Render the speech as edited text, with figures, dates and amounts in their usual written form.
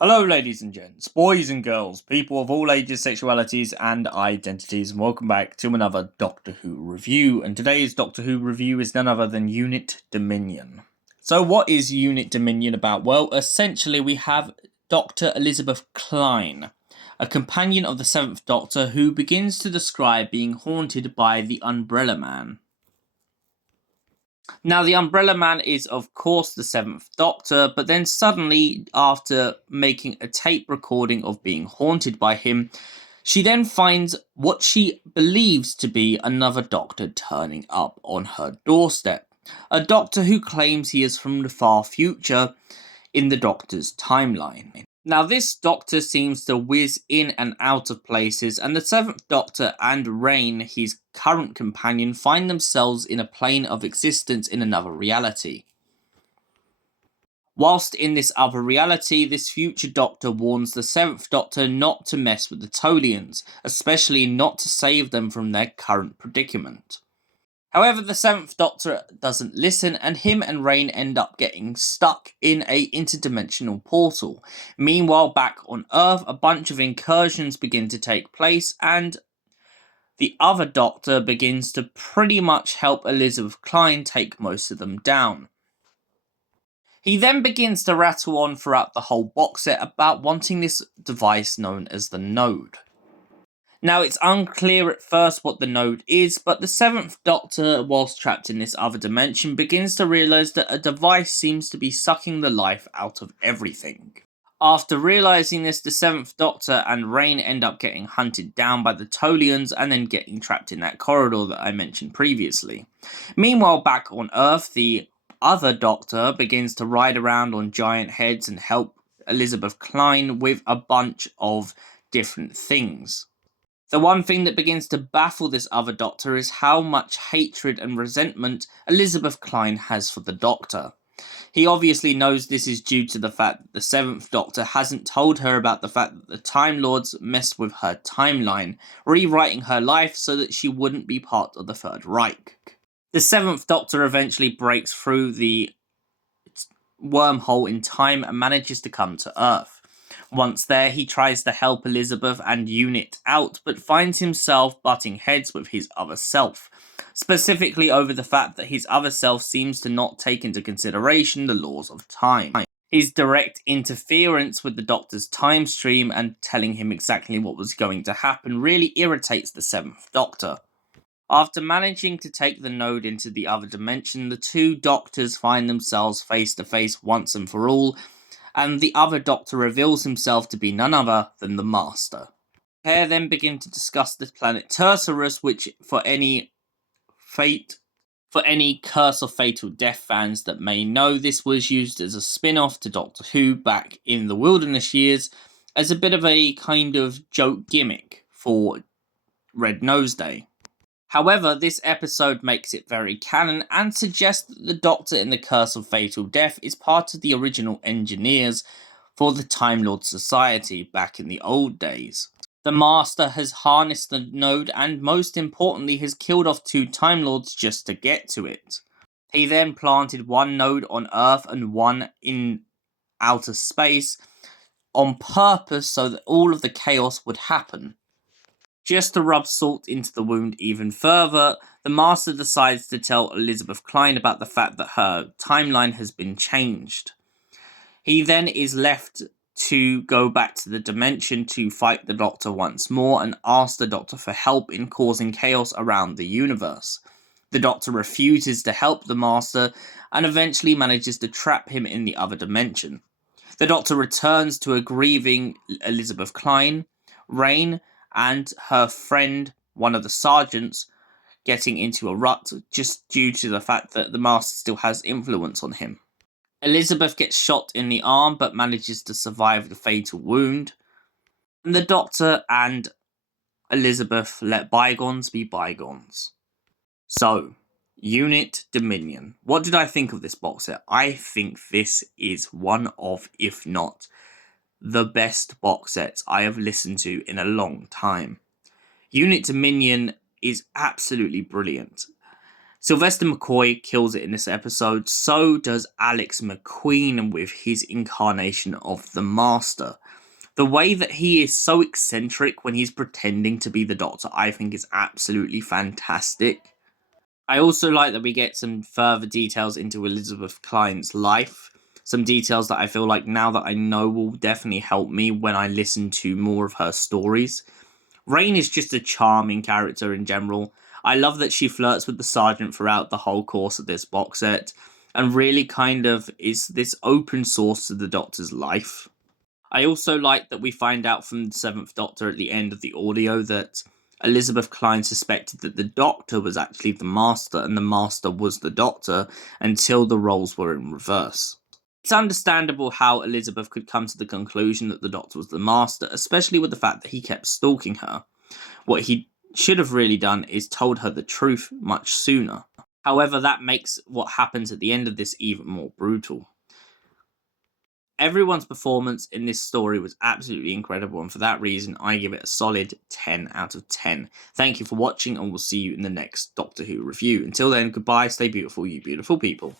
Hello ladies and gents, boys and girls, people of all ages, sexualities and identities, and welcome back to another Doctor Who review. And today's Doctor Who review is none other than Unit Dominion. So what is Unit Dominion about? Well, essentially we have Dr. Elizabeth Klein, a companion of the 7th Doctor who begins to describe being haunted by the Umbrella Man. Now, the Umbrella Man is, of course, the 7th Doctor, but then suddenly, after making a tape recording of being haunted by him, she then finds what she believes to be another Doctor turning up on her doorstep. A Doctor who claims he is from the far future in the Doctor's timeline. Now, this Doctor seems to whiz in and out of places, and the 7th Doctor and Rain, his current companion, find themselves in a plane of existence in another reality. Whilst in this other reality, this future Doctor warns the 7th Doctor not to mess with the Tolians, especially not to save them from their current predicament. However, the 7th Doctor doesn't listen, and him and Rain end up getting stuck in a interdimensional portal. Meanwhile, back on Earth, a bunch of incursions begin to take place, and the other Doctor begins to pretty much help Elizabeth Klein take most of them down. He then begins to rattle on throughout the whole box set about wanting this device known as the Node. Now, it's unclear at first what the Node is, but the 7th Doctor, whilst trapped in this other dimension, begins to realise that a device seems to be sucking the life out of everything. After realising this, the 7th Doctor and Rain end up getting hunted down by the Tolians and then getting trapped in that corridor that I mentioned previously. Meanwhile, back on Earth, the other Doctor begins to ride around on giant heads and help Elizabeth Klein with a bunch of different things. The one thing that begins to baffle this other Doctor is how much hatred and resentment Elizabeth Klein has for the Doctor. He obviously knows this is due to the fact that the 7th Doctor hasn't told her about the fact that the Time Lords messed with her timeline, rewriting her life so that she wouldn't be part of the Third Reich. The 7th Doctor eventually breaks through the wormhole in time and manages to come to Earth. Once there, he tries to help Elizabeth and Unit out, but finds himself butting heads with his other self, specifically over the fact that his other self seems to not take into consideration the laws of time. His direct interference with the Doctor's time stream and telling him exactly what was going to happen really irritates the 7th Doctor. After managing to take the Node into the other dimension, the two Doctors find themselves face to face once and for all, and the other Doctor reveals himself to be none other than the Master. The pair then begin to discuss the planet Tercerus, which for any Curse of Fatal Death fans that may know, this was used as a spin-off to Doctor Who back in the Wilderness years as a bit of a kind of joke gimmick for Red Nose Day. However, this episode makes it very canon and suggests that the Doctor in the Curse of Fatal Death is part of the original engineers for the Time Lord Society back in the old days. The Master has harnessed the Node and, most importantly, has killed off 2 Time Lords just to get to it. He then planted one Node on Earth and one in outer space on purpose so that all of the chaos would happen. Just to rub salt into the wound even further, the Master decides to tell Elizabeth Klein about the fact that her timeline has been changed. He then is left to go back to the dimension to fight the Doctor once more and ask the Doctor for help in causing chaos around the universe. The Doctor refuses to help the Master and eventually manages to trap him in the other dimension. The Doctor returns to a grieving Elizabeth Klein, Rain, and her friend, one of the sergeants, getting into a rut just due to the fact that the Master still has influence on him. Elizabeth gets shot in the arm but manages to survive the fatal wound. And the Doctor and Elizabeth let bygones be bygones. So, Unit Dominion. What did I think of this box set? I think this is one of, if not, the best box sets I have listened to in a long time. Unit Dominion is absolutely brilliant. Sylvester McCoy kills it in this episode, so does Alex McQueen with his incarnation of the Master. The way that he is so eccentric when he's pretending to be the Doctor, I think is absolutely fantastic. I also like that we get some further details into Elizabeth Klein's life. Some details that I feel like now that I know will definitely help me when I listen to more of her stories. Rain is just a charming character in general. I love that she flirts with the Sergeant throughout the whole course of this box set, and really kind of is this open source to the Doctor's life. I also like that we find out from the 7th Doctor at the end of the audio that Elizabeth Klein suspected that the Doctor was actually the Master and the Master was the Doctor until the roles were in reverse. It's understandable how Elizabeth could come to the conclusion that the Doctor was the Master, especially with the fact that he kept stalking her. What he should have really done is told her the truth much sooner. However, that makes what happens at the end of this even more brutal. Everyone's performance in this story was absolutely incredible, and for that reason, I give it a solid 10 out of 10. Thank you for watching, and we'll see you in the next Doctor Who review. Until then, goodbye, stay beautiful, you beautiful people.